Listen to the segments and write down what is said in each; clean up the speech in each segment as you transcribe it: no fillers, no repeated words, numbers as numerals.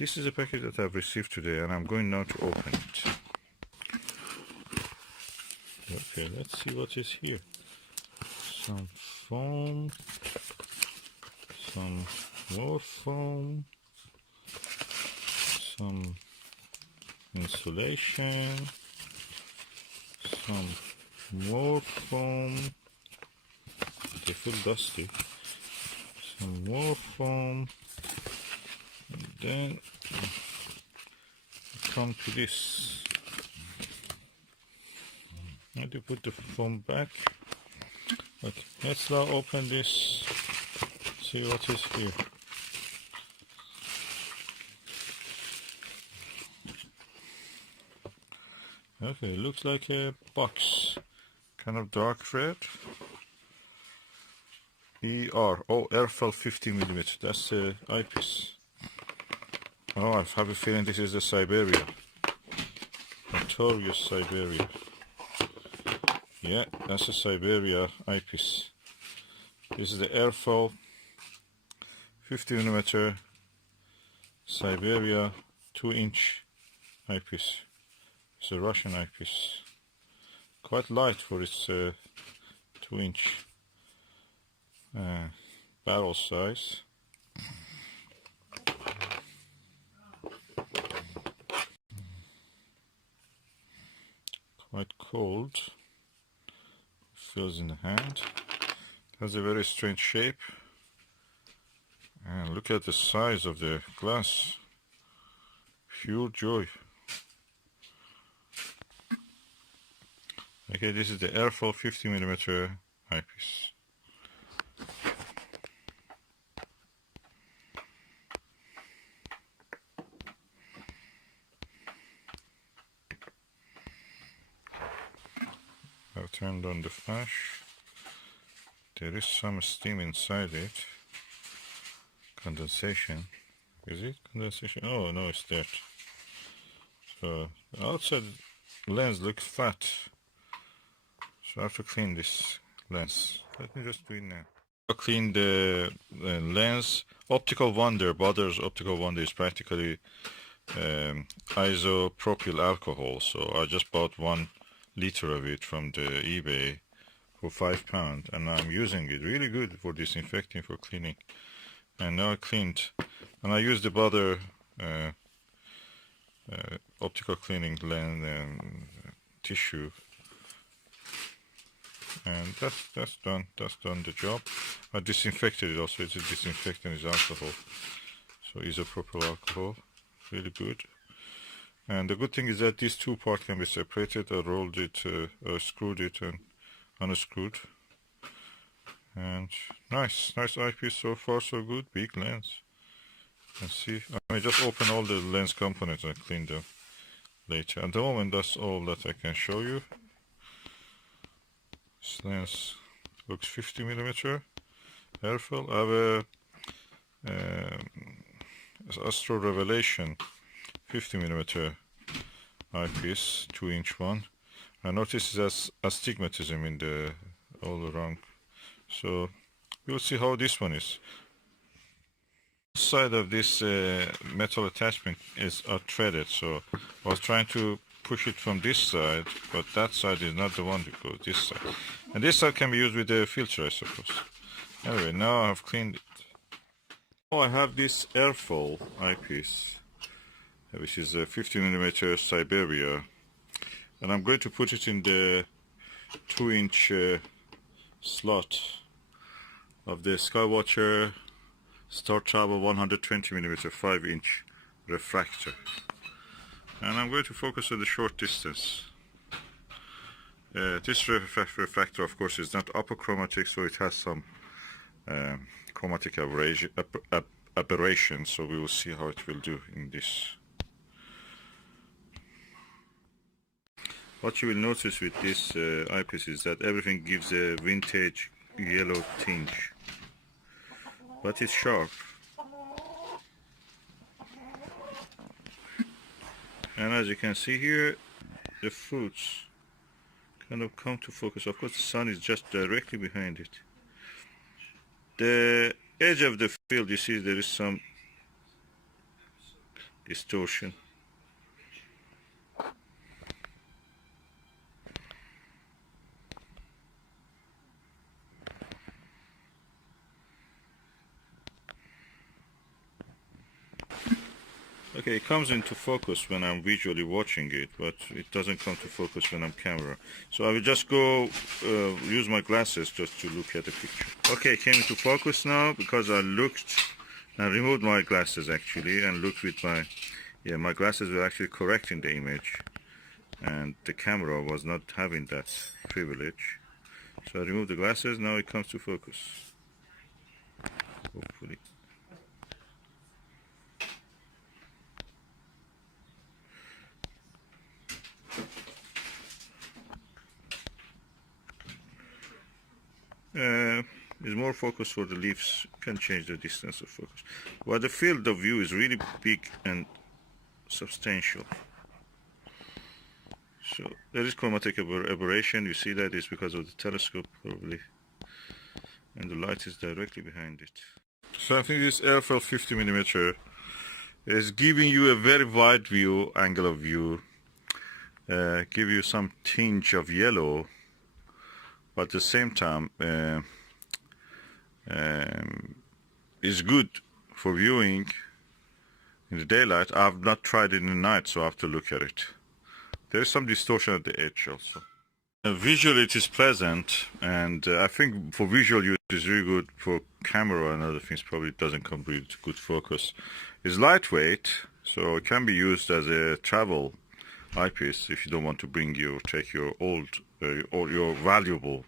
this is a package that I've received today, and I'm going now to open it. Okay, let's see what is here. Some foam, some more foam, some insulation, some more foam. They feel dusty. Some more foam, and then come to this. How do you put the foam back? Okay, let's now open this, see what is here. Okay, looks like a box, kind of dark red. Erfle 50mm, that's the eyepiece. Oh, I have a feeling this is the Siberia. Notorious Siberia. Yeah, that's a Siberia eyepiece. This is the Erfle 50mm Siberia 2-inch eyepiece. It's a Russian eyepiece. Quite light for its 2-inch barrel size. Quite cold. Feels in the hand. Has a very strange shape. And look at the size of the glass. Pure joy. Okay, this is the Erfle 50mm eyepiece. I've turned on the flash. There is some steam inside it. Condensation. Is it condensation? Oh no, it's dirt. So the outside lens looks flat. So I have to clean this lens. Let me just do it now. I clean the lens. Optical Wonder, Bother's Optical Wonder is practically isopropyl alcohol. So I just bought 1 liter of it from the eBay for £5, and I'm using it. Really good for disinfecting, for cleaning. And now I cleaned, and I used the Bother optical cleaning lens tissue, and that's done the job. I disinfected it also. It's a disinfectant, is alcohol, so isopropyl alcohol, really good. And the good thing is that these two parts can be separated. I rolled it, screwed it, and unscrewed. And nice eyepiece, so far so good. Big lens. Let's see. I may just open all the lens components and clean them later. At the moment, that's all that I can show you. This lens looks 50mm. Erfle. I have a Astro Revelation 50mm eyepiece, 2-inch one. I noticed there's astigmatism in the all around, so we'll see how this one is. The side of this metal attachment is threaded, so I was trying to push it from this side, but that side is not the one to go, this side. And this side can be used with a filter, I suppose. Anyway, now I've cleaned it. Oh, I have this Erfle eyepiece, which is a 50mm Siberia, and I'm going to put it in the 2-inch slot of the Skywatcher Star Travel 120mm 5-inch refractor, and I'm going to focus on the short distance. This refractor, of course, is not apochromatic, so it has some chromatic aberration, so we will see how it will do in this. What you will notice with this eyepiece is that everything gives a vintage yellow tinge, but it's sharp. And as you can see here, the fruits kind of come to focus. Of course, the sun is just directly behind it. The edge of the field, you see there is some distortion. Okay, it comes into focus when I'm visually watching it, but it doesn't come to focus when I'm camera. So I will just go use my glasses just to look at the picture. Okay, it came into focus now because I removed my glasses actually and looked with my glasses were actually correcting the image, and the camera was not having that privilege. So I removed the glasses, now it comes to focus. Hopefully. Is more focus for the leaves, can change the distance of focus. But the field of view is really big and substantial. So there is chromatic aberration, you see that is because of the telescope probably. And the light is directly behind it. So I think this Erfle 50mm is giving you a very wide view, angle of view, give you some tinge of yellow, but at the same time is good for viewing in the daylight. I've not tried it in the night, so I have to look at it. There is some distortion at the edge also. Visually it is pleasant, and I think for visual use it is really good. For camera and other things probably it doesn't come with good focus. It's lightweight, so it can be used as a travel eyepiece if you don't want to take your old or your valuable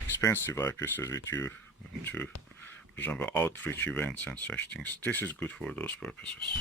expensive eyepieces with you into, for example, outreach events and such things. This is good for those purposes.